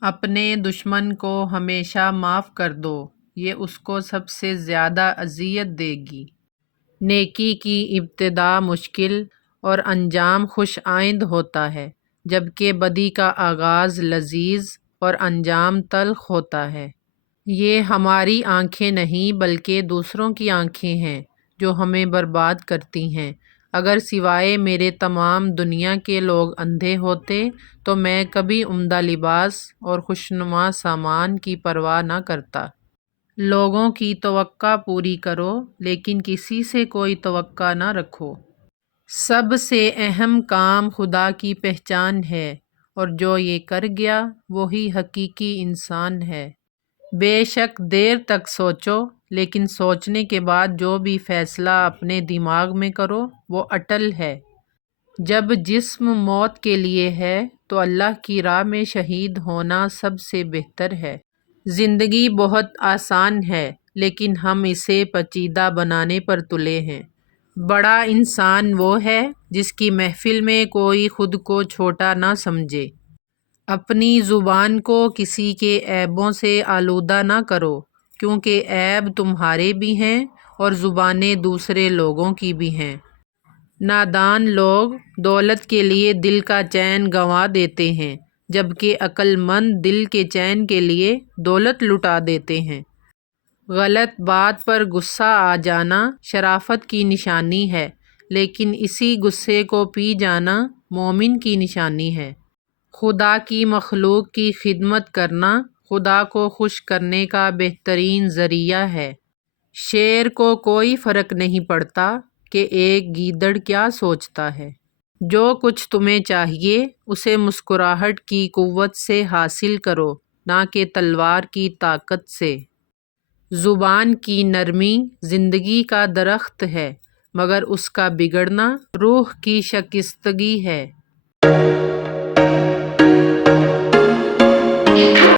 اپنے دشمن کو ہمیشہ معاف کر دو، یہ اس کو سب سے زیادہ اذیت دے گی۔ نیکی کی ابتدا مشکل اور انجام خوش آئند ہوتا ہے، جبکہ بدی کا آغاز لذیذ اور انجام تلخ ہوتا ہے۔ یہ ہماری آنکھیں نہیں بلکہ دوسروں کی آنکھیں ہیں جو ہمیں برباد کرتی ہیں۔ اگر سوائے میرے تمام دنیا کے لوگ اندھے ہوتے تو میں کبھی عمدہ لباس اور خوشنما سامان کی پرواہ نہ کرتا۔ لوگوں کی توقع پوری کرو لیکن کسی سے کوئی توقع نہ رکھو۔ سب سے اہم کام خدا کی پہچان ہے، اور جو یہ کر گیا وہی حقیقی انسان ہے۔ بے شک دیر تک سوچو، لیکن سوچنے کے بعد جو بھی فیصلہ اپنے دماغ میں کرو وہ اٹل ہے۔ جب جسم موت کے لیے ہے تو اللہ کی راہ میں شہید ہونا سب سے بہتر ہے۔ زندگی بہت آسان ہے لیکن ہم اسے پیچیدہ بنانے پر تلے ہیں۔ بڑا انسان وہ ہے جس کی محفل میں کوئی خود کو چھوٹا نہ سمجھے۔ اپنی زبان کو کسی کے عیبوں سے آلودہ نہ کرو، کیونکہ عیب تمہارے بھی ہیں اور زبانیں دوسرے لوگوں کی بھی ہیں۔ نادان لوگ دولت کے لیے دل کا چین گنوا دیتے ہیں، جبکہ عقل مند دل کے چین کے لیے دولت لٹا دیتے ہیں۔ غلط بات پر غصہ آ جانا شرافت کی نشانی ہے، لیکن اسی غصے کو پی جانا مومن کی نشانی ہے۔ خدا کی مخلوق کی خدمت کرنا خدا کو خوش کرنے کا بہترین ذریعہ ہے۔ شیر کو کوئی فرق نہیں پڑتا کہ ایک گیدڑ کیا سوچتا ہے۔ جو کچھ تمہیں چاہیے اسے مسکراہٹ کی قوت سے حاصل کرو، نہ کہ تلوار کی طاقت سے۔ زبان کی نرمی زندگی کا درخت ہے، مگر اس کا بگڑنا روح کی شکستگی ہے۔